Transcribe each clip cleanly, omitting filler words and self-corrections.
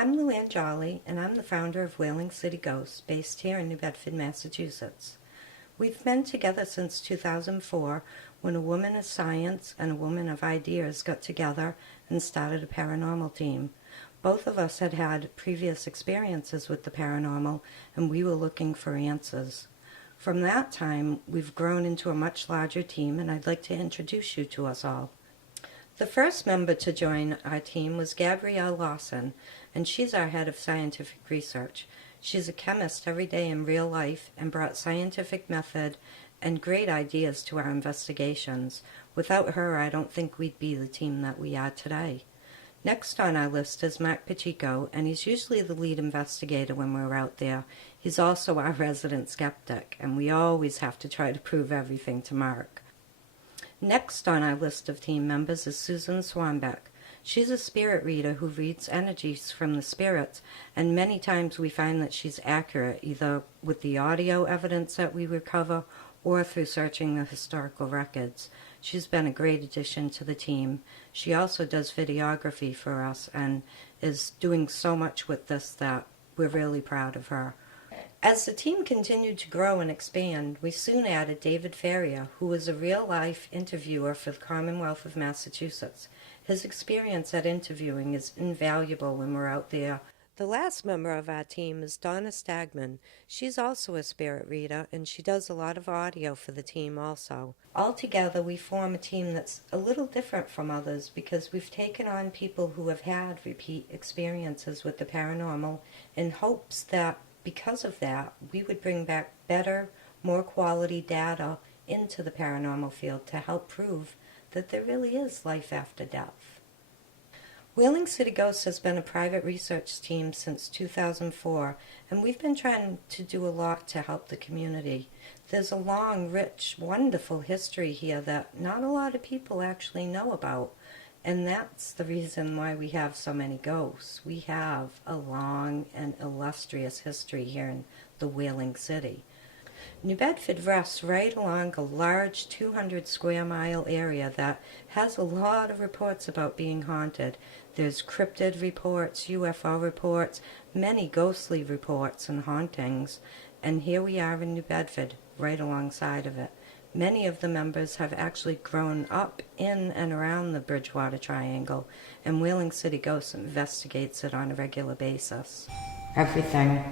I'm Luann Jolly, and I'm the founder of Whaling City Ghosts, based here in New Bedford, Massachusetts. We've been together since 2004, when a woman of science and a woman of ideas got together and started a paranormal team. Both of us had had previous experiences with the paranormal, and we were looking for answers. From that time, we've grown into a much larger team, and I'd like to introduce you to us all. The first member to join our team was Gabrielle Lawson, and she's our head of scientific research. She's a chemist every day in real life and brought scientific method and great ideas to our investigations. Without her, I don't think we'd be the team that we are today. Next on our list is Mark Pacheco, and he's usually the lead investigator when we're out there. He's also our resident skeptic, and we always have to try to prove everything to Mark. Next on our list of team members is Susan Swanbeck. She's a spirit reader who reads energies from the spirits, and many times we find that she's accurate, either with the audio evidence that we recover or through searching the historical records. She's been a great addition to the team. She also does videography for us and is doing so much with this that we're really proud of her. As the team continued to grow and expand, we soon added David Ferrier, who was a real-life interviewer for the Commonwealth of Massachusetts. His experience at interviewing is invaluable when we're out there. The last member of our team is Donna Stagman. She's also a spirit reader, and she does a lot of audio for the team also. Altogether, we form a team that's a little different from others because we've taken on people who have had repeat experiences with the paranormal in hopes that because of that, we would bring back better, more quality data into the paranormal field to help prove that there really is life after death. Whaling City Ghosts has been a private research team since 2004, and we've been trying to do a lot to help the community. There's a long, rich, wonderful history here that not a lot of people actually know about. And that's the reason why we have so many ghosts. We have a long and illustrious history here in the Whaling City. New Bedford rests right along a large 200 square mile area that has a lot of reports about being haunted. There's cryptid reports, UFO reports, many ghostly reports and hauntings. And here we are in New Bedford, right alongside of it. Many of the members have actually grown up in and around the Bridgewater Triangle, and Whaling City Ghosts investigates it on a regular basis. Everything.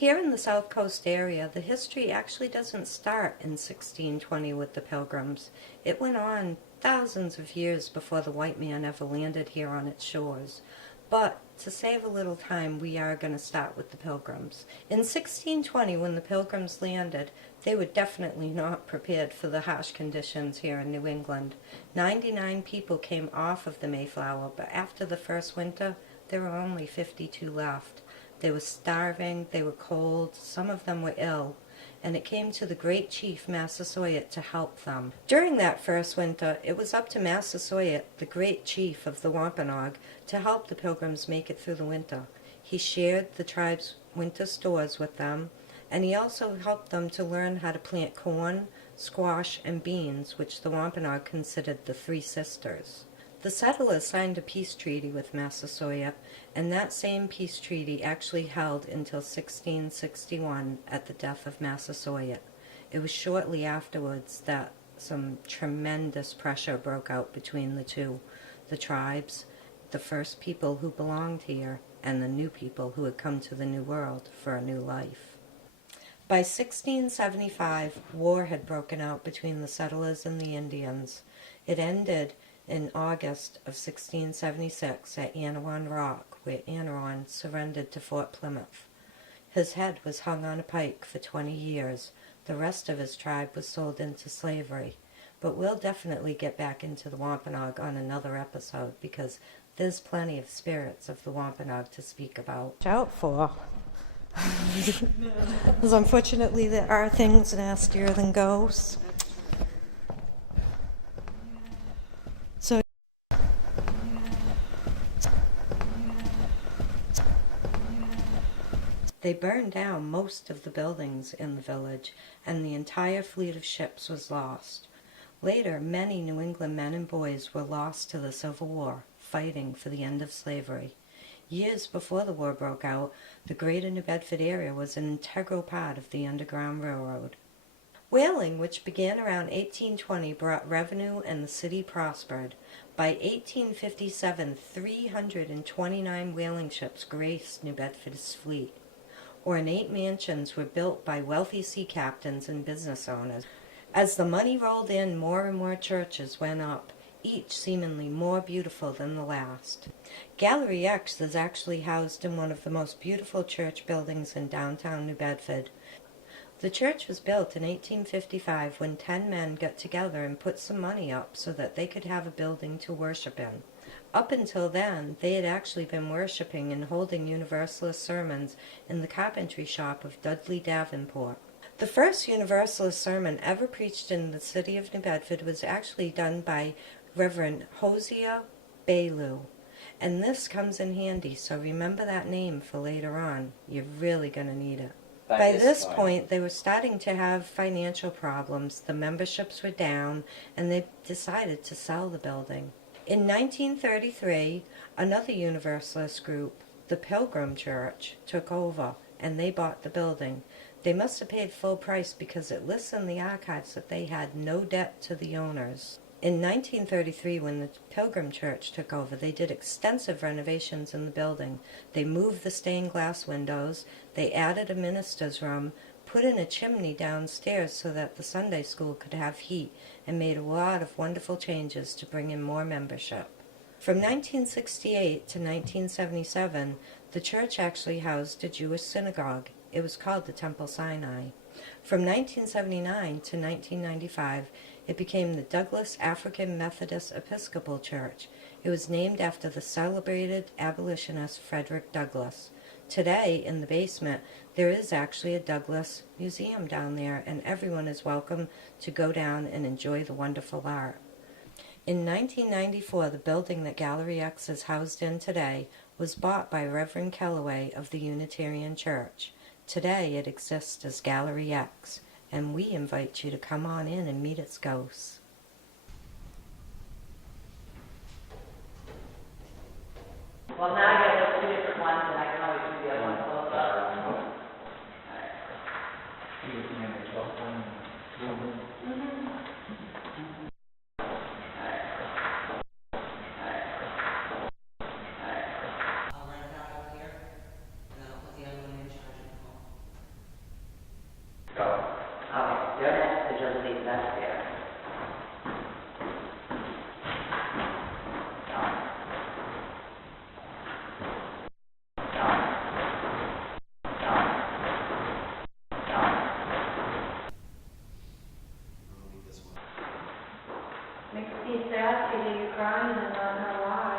Here in the South Coast area, the history actually doesn't start in 1620 with the Pilgrims. It went on thousands of years before the white man ever landed here on its shores. But to save a little time, we are going to start with the Pilgrims. In 1620, when the Pilgrims landed, they were definitely not prepared for the harsh conditions here in New England. 99 people came off of the Mayflower, but after the first winter, there were only 52 left. They were starving, they were cold, some of them were ill, and it came to the great chief Massasoit to help them. During that first winter, it was up to Massasoit, the great chief of the Wampanoag, to help the Pilgrims make it through the winter. He shared the tribe's winter stores with them, and he also helped them to learn how to plant corn, squash, and beans, which the Wampanoag considered the Three Sisters. The settlers signed a peace treaty with Massasoit, and that same peace treaty actually held until 1661 at the death of Massasoit. It was shortly afterwards that some tremendous pressure broke out between the two, the tribes, the first people who belonged here, and the new people who had come to the New World for a new life. By 1675, war had broken out between the settlers and the Indians. It ended in August of 1676 at Anawan Rock, where Anawan surrendered to Fort Plymouth. His head was hung on a pike for 20 years. The rest of his tribe was sold into slavery. But we'll definitely get back into the Wampanoag on another episode because there's plenty of spirits of the Wampanoag to speak about. Watch out for. Because unfortunately there are things nastier than ghosts. So they burned down most of the buildings in the village, and the entire fleet of ships was lost. Later, many New England men and boys were lost to the Civil War, fighting for the end of slavery. Years before the war broke out, the greater New Bedford area was an integral part of the Underground Railroad. Whaling, which began around 1820, brought revenue and the city prospered. By 1857, 329 whaling ships graced New Bedford's fleet. Ornate mansions were built by wealthy sea captains and business owners. As the money rolled in, more and more churches went up, each seemingly more beautiful than the last. Gallery X is actually housed in one of the most beautiful church buildings in downtown New Bedford. The church was built in 1855 when 10 men got together and put some money up so that they could have a building to worship in. Up until then, they had actually been worshiping and holding Universalist sermons in the carpentry shop of Dudley Davenport. The first Universalist sermon ever preached in the city of New Bedford was actually done by Reverend Hosea Bailu. And this comes in handy, so remember that name for later on. You're really going to need it. By this point, they were starting to have financial problems. The memberships were down, and they decided to sell the building. In 1933, another Universalist group, the Pilgrim Church, took over, and they bought the building. They must have paid full price because it lists in the archives that they had no debt to the owners. In 1933, when the Pilgrim Church took over, they did extensive renovations in the building. They moved the stained glass windows, they added a minister's room, put in a chimney downstairs so that the Sunday school could have heat, and made a lot of wonderful changes to bring in more membership. From 1968 to 1977, the church actually housed a Jewish synagogue. It was called the Temple Sinai. From 1979 to 1995, it became the Douglas African Methodist Episcopal Church. It was named after the celebrated abolitionist Frederick Douglass. Today, in the basement, there is actually a Douglass museum down there, and everyone is welcome to go down and enjoy the wonderful art. In 1994, the building that Gallery X is housed in today was bought by Reverend Kellaway of the Unitarian Church. Today it exists as Gallery X, and we invite you to come on in and meet its ghosts. Well, now I got those 2 different ones, and I can always do the other one close up. I'll run it out over here, and then I'll put the other one in charge at home. Okay, the other one is just leave that there. Makes me sad to hear you crying and not know why.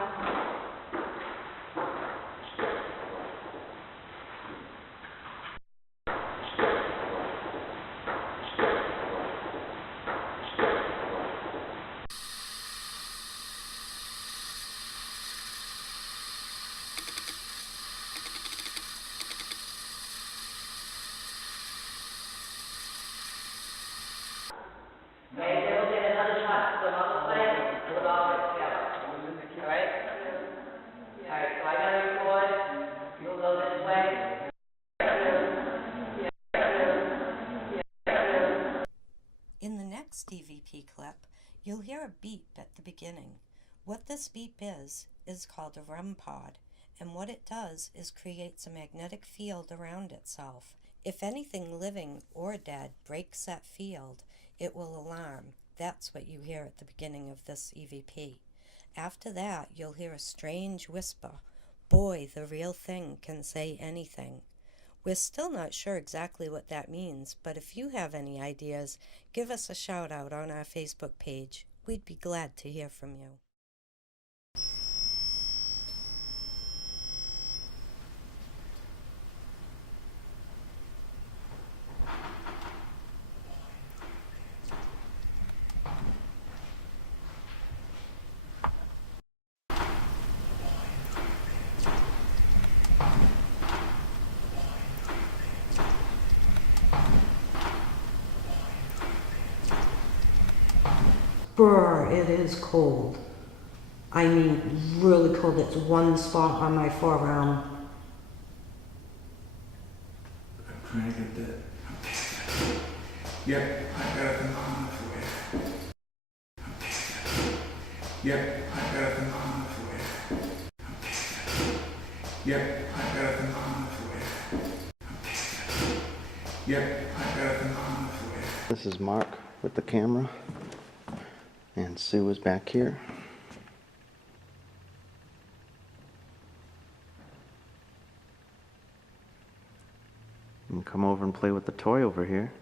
Okay, then we'll get another shot from other side, and we'll all get together. All right? All right, so I got to record. You'll go this way. In the next DVP clip, you'll hear a beep at the beginning. What this beep is called a REM pod, and what it does is creates a magnetic field around itself. If anything living or dead breaks that field, it will alarm. That's what you hear at the beginning of this EVP. After that, you'll hear a strange whisper. Boy, the real thing can say anything. We're still not sure exactly what that means, but if you have any ideas, give us a shout out on our Facebook page. We'd be glad to hear from you. Brr, it is cold. I mean, really cold. It's one spot on my forearm. I'm trying to get that. Yep, I got them on for you. Yep, I got them on for you. Yep, I got them on for you. Yep, I got them on for you. This is Mark with the camera, and Sue is back here. And come over and play with the toy over here.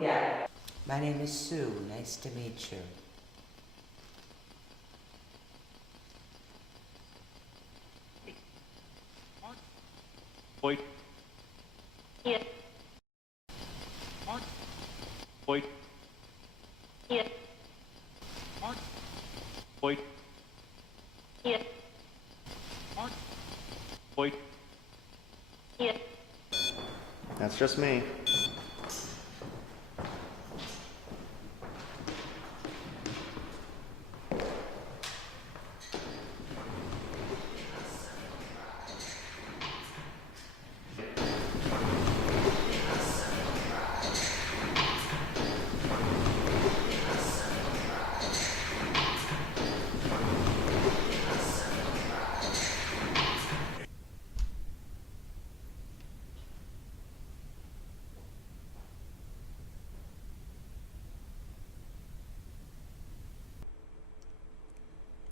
Yeah. My name is Sue. Nice to meet you. Wait. Yes. Wait. Yes. Wait. Yes. Wait. Yes. That's just me.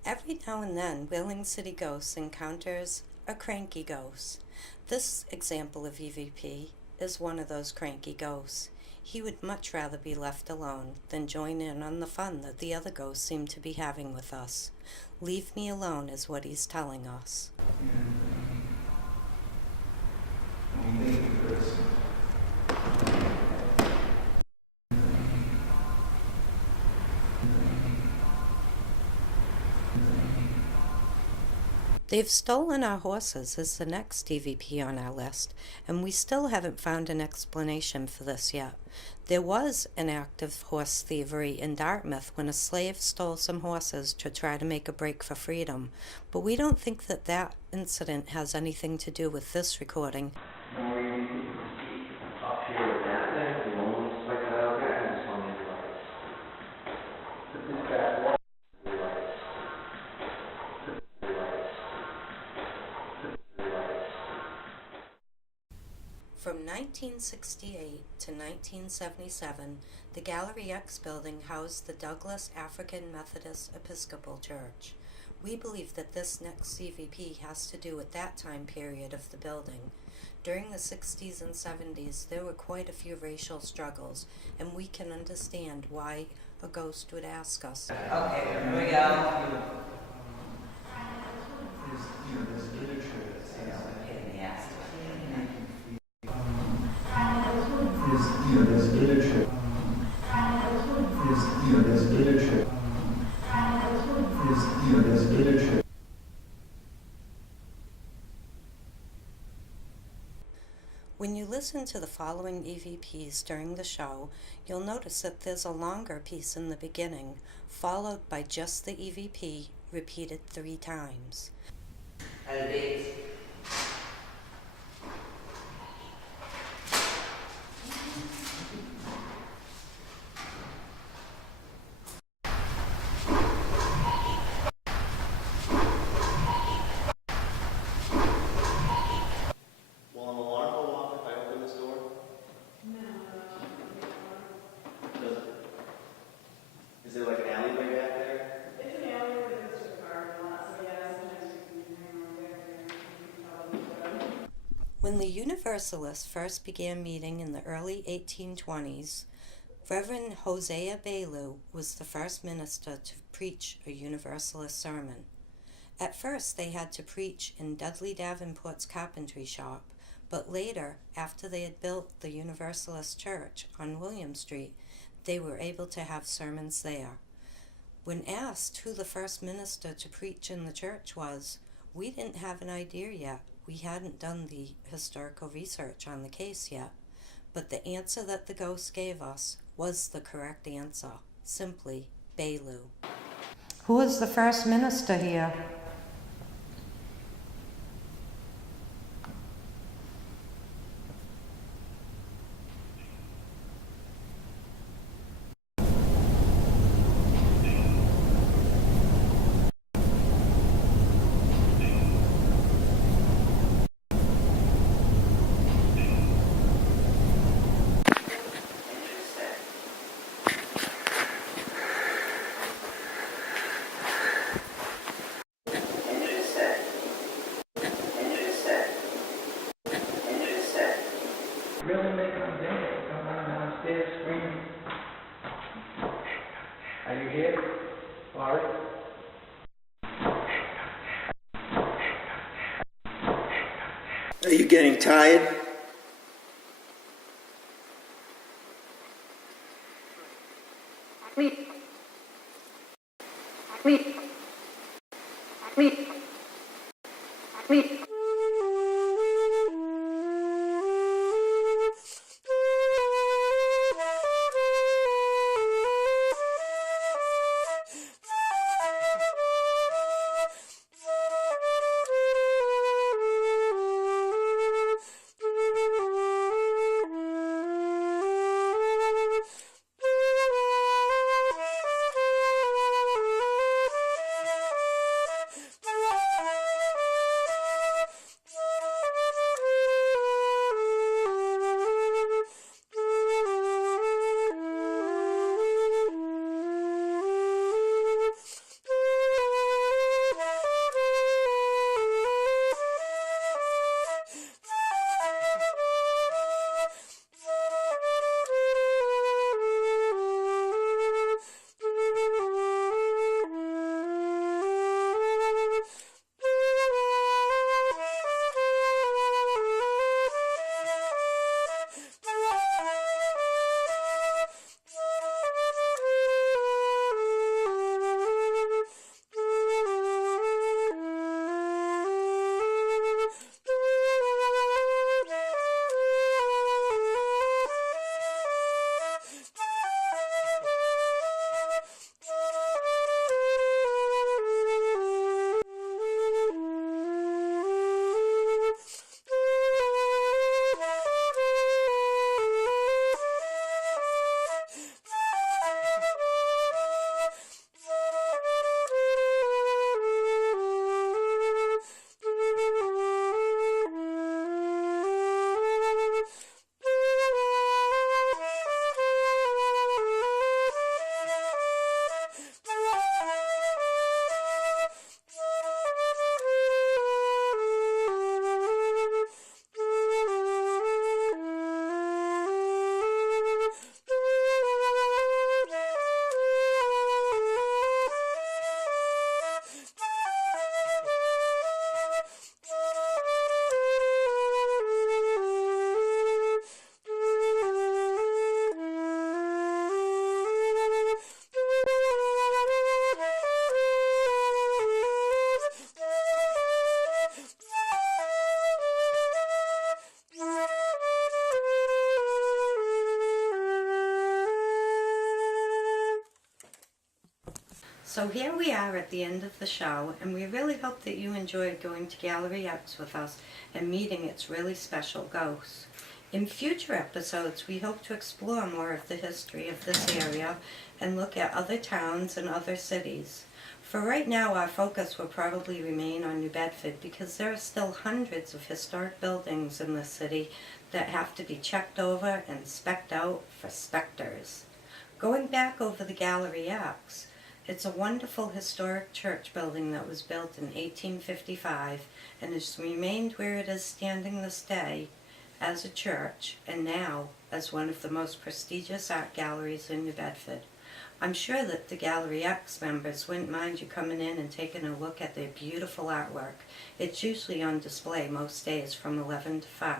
Every now and then, Whaling City Ghosts encounters a cranky ghost. This example of EVP is one of those cranky ghosts. He would much rather be left alone than join in on the fun that the other ghosts seem to be having with us. Leave me alone is what he's telling us. They've stolen our horses is the next EVP on our list, and we still haven't found an explanation for this yet. There was an act of horse thievery in Dartmouth when a slave stole some horses to try to make a break for freedom, but we don't think that that incident has anything to do with this recording. Up here with that thing, the only like that out there, and this one is lights. Put this back one. From 1968 to 1977, the Gallery X building housed the Douglas African Methodist Episcopal Church. We believe that this next CVP has to do with that time period of the building. During the 60s and 70s, there were quite a few racial struggles, and we can understand why a ghost would ask us. Okay, here we go. There's literature. There's literature. When you listen to the following EVPs during the show, you'll notice that there's a longer piece in the beginning, followed by just the EVP repeated 3 times. And the dates. Will an alarm go off if I open this door? No. Does it? Is it When the Universalists first began meeting in the early 1820s, Reverend Hosea Bailu was the first minister to preach a Universalist sermon. At first they had to preach in Dudley Davenport's carpentry shop, but later, after they had built the Universalist Church on William Street, they were able to have sermons there. When asked who the first minister to preach in the church was, we didn't have an idea yet. We hadn't done the historical research on the case yet. But the answer that the ghost gave us was the correct answer. Simply, Bailu. Who was the first minister here? Really make them dance, come on downstairs screaming. Are you here? Laurie? Are you getting tired? So here we are at the end of the show, and we really hope that you enjoyed going to Gallery X with us and meeting its really special ghosts. In future episodes, we hope to explore more of the history of this area and look at other towns and other cities. For right now, our focus will probably remain on New Bedford because there are still hundreds of historic buildings in the city that have to be checked over and spec'd out for specters. Going back over the Gallery X, It's a wonderful historic church building that was built in 1855 and has remained where it is standing this day as a church and now as one of the most prestigious art galleries in New Bedford. I'm sure that the Gallery X members wouldn't mind you coming in and taking a look at their beautiful artwork. It's usually on display most days from 11 to 5.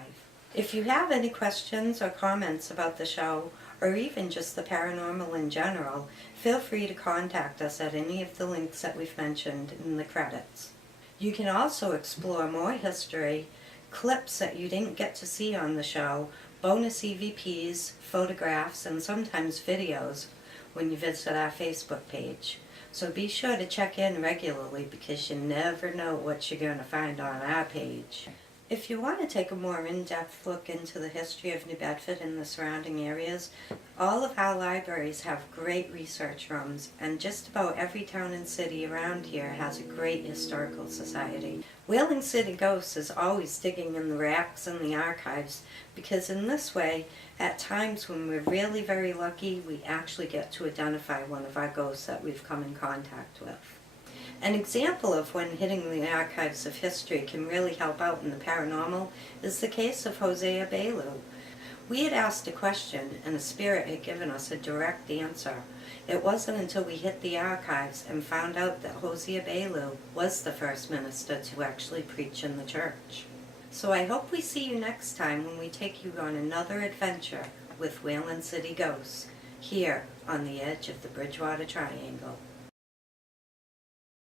If you have any questions or comments about the show, or even just the paranormal in general, feel free to contact us at any of the links that we've mentioned in the credits. You can also explore more history, clips that you didn't get to see on the show, bonus EVPs, photographs, and sometimes videos when you visit our Facebook page. So be sure to check in regularly because you never know what you're going to find on our page. If you want to take a more in-depth look into the history of New Bedford and the surrounding areas, all of our libraries have great research rooms, and just about every town and city around here has a great historical society. Whaling City Ghosts is always digging in the racks and the archives, because in this way, at times when we're really very lucky, we actually get to identify one of our ghosts that we've come in contact with. An example of when hitting the archives of history can really help out in the paranormal is the case of Hosea Belu. We had asked a question and a spirit had given us a direct answer. It wasn't until we hit the archives and found out that Hosea Belu was the first minister to actually preach in the church. So I hope we see you next time when we take you on another adventure with Whaling City Ghosts, here on the edge of the Bridgewater Triangle.